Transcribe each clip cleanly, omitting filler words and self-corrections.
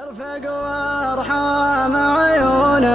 ارفق وارحم عيونك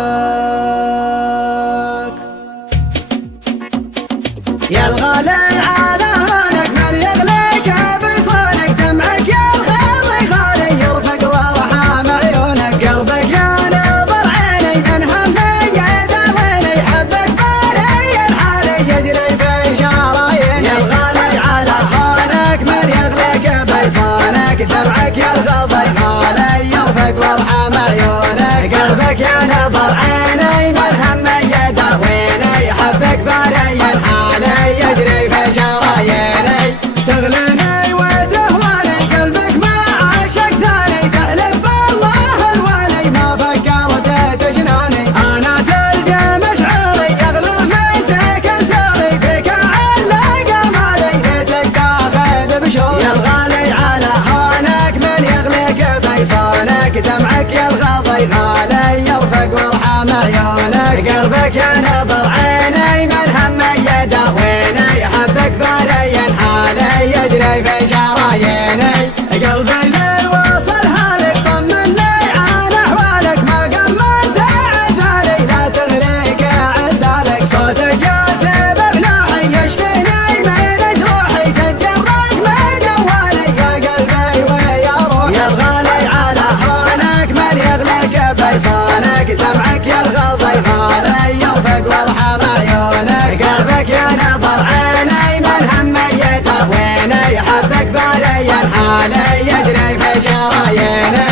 يا الغالي على هونك، من يغليك بصونك دمعك يا الغالي غالي. يرفق وارحم عيونك، قلبك يا نظر عيني من همي يداويني، حبك باري الحالي يجري في شراييني. يا الغالي على هونك، من يغليك بصونك دمعك يا الغالي غالي. يرفق وارحم عيونك، قلبك يا نظر عيني من همي يداويني، حبك باري الحالي يجري في شراييني. تغليني وتهواني قلبك ما عاشق ثاني، تحلف بالله الوالي ما فكرت تجناني. انا تلجى مشعري يغلى مسك انساري، فيك علق مالي ليتك تاخذ بشوري. يا الغالي على هونك، من يغليك بيصانك دمعك يا الغالي غالي. يرفق وارحم عيونك، قلبك يا نظر عيني من همي يداويني، حبك باري الحالي يجري في شراييني. قلبي لي وصل هالك طمني عن احوالك، ما قمنت عذالي لا تغريك عذالك. صوتك يا سبب نوحي يشفيني من جروحي، سجل رقم جوالي يا قلبي ويا روحي. يا الغالي على هونك، من يغليك بيصانك دمعك يا الغالي غالي. يرفق وارحم عيونك، قلبك يا نظر عيني من همي يداويني، حبك باري الحالي يجري في شراييني.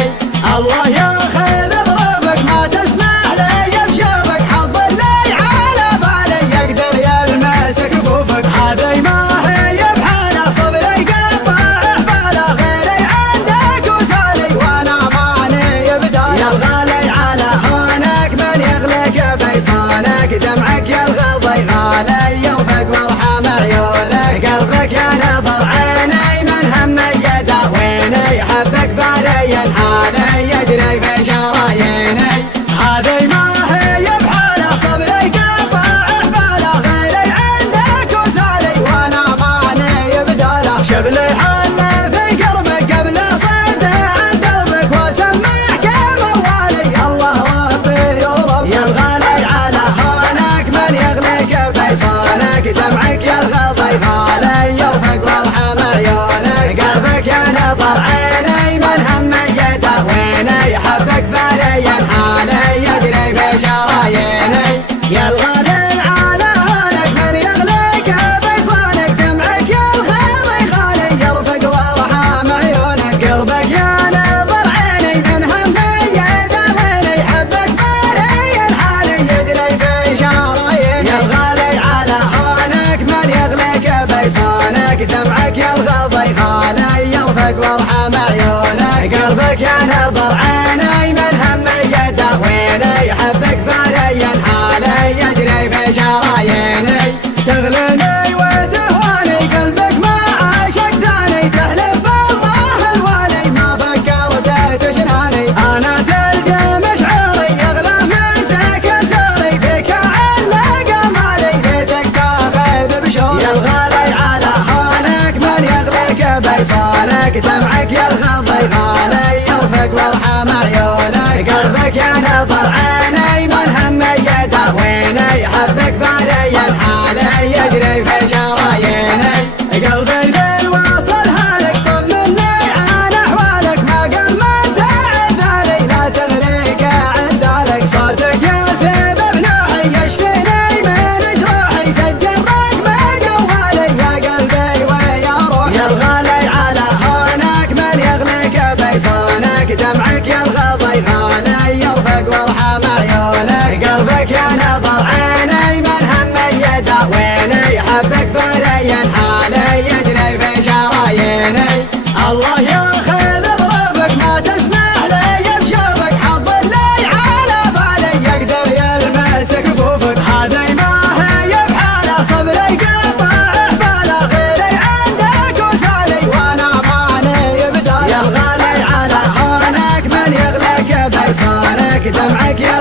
الله ياخذ ظروفك ما تسمح لي بشوفك، حظ اللي على بالي يقدر يلمس كفوفك. هذي ما هي بحاله صبري قطع حباله، غيري عندك وسالي وانا ماني بدالي. يا الغالي على هونك، من يغليك بيصانك دمعك يا الغالي غالي. يرفق وارحم عيونك، قلبك يا نظر عيني من همي يداويني، حبك باري الحالي يجري في شراييني. هذي ما هي بحاله صبري قطع حباله، غيري عندك وسالي وانا ماني بداله. شبلي حل في قربك قبل صد عن دربك، واسمعك موالي الله ربي ورب. يا الغالي على هونك، من يغليك بيصانك دمعك يا الغالي غالي. يرفق وارحم عيونك، قلبك يا نظر عيني من همي يداويني، حبك باري الحالي يجري في شراييني. يا الغالي على هونك، من يغليك بيصانك دمعك يا الغالي غالي. يرفق وارحم عيونك، قلبك يا نظر عيني من همي يداويني، حبك باري الحالي يجري في شراييني. يا الغالي على هونك، من يغليك بيصانك دمعك يا الغالي غالي. يرفق وارحم عيونك، قلبك يا نظر عيني من همي يداويني، حبك باري الحالي يجري في شراييني. تغليني وتهواني قلبك ما عاشق ثاني، تحلف بالله الوالي ما فكرت تجناني. انا تلجى مشعري يغلى مسك انساري، فيك علق مالي ليتك تاخذ بشوري. يا الغالي على هونك، من يغليك بيصانك دمعك يا الغالي غالي. يرفق وارحم عيونك، قلبك يا نظر عيني من همي يداويني، حبك باري الحالي يجري في شراييني. قلبي لي وصل هالك طمني عن احوالك، ما قمنت عذالي لا تغريك عذالك. صوتك يا سبب نوحي يشفيني من جروحي، سجل رقم جوالي يا قلبي ويا روحي. يا الغالي على هونك، من يغليك بيصانك دمعك يا الغالي غالي. يرفق وارحم عيونك، قلبك يا نظر عيني من همي يداويني، حبك باري الحالي يجري في شراييني. الله ياخذ ظروفك ما تسمح لي بشوفك، حظ اللي على بالي يقدر يلمس كفوفك. هذي ما هي بحاله صبري قطع حباله، غيري عندك وسالي وانا ماني بدالي. يا الغالي على هونك، من يغليك بيصانك دمعك يا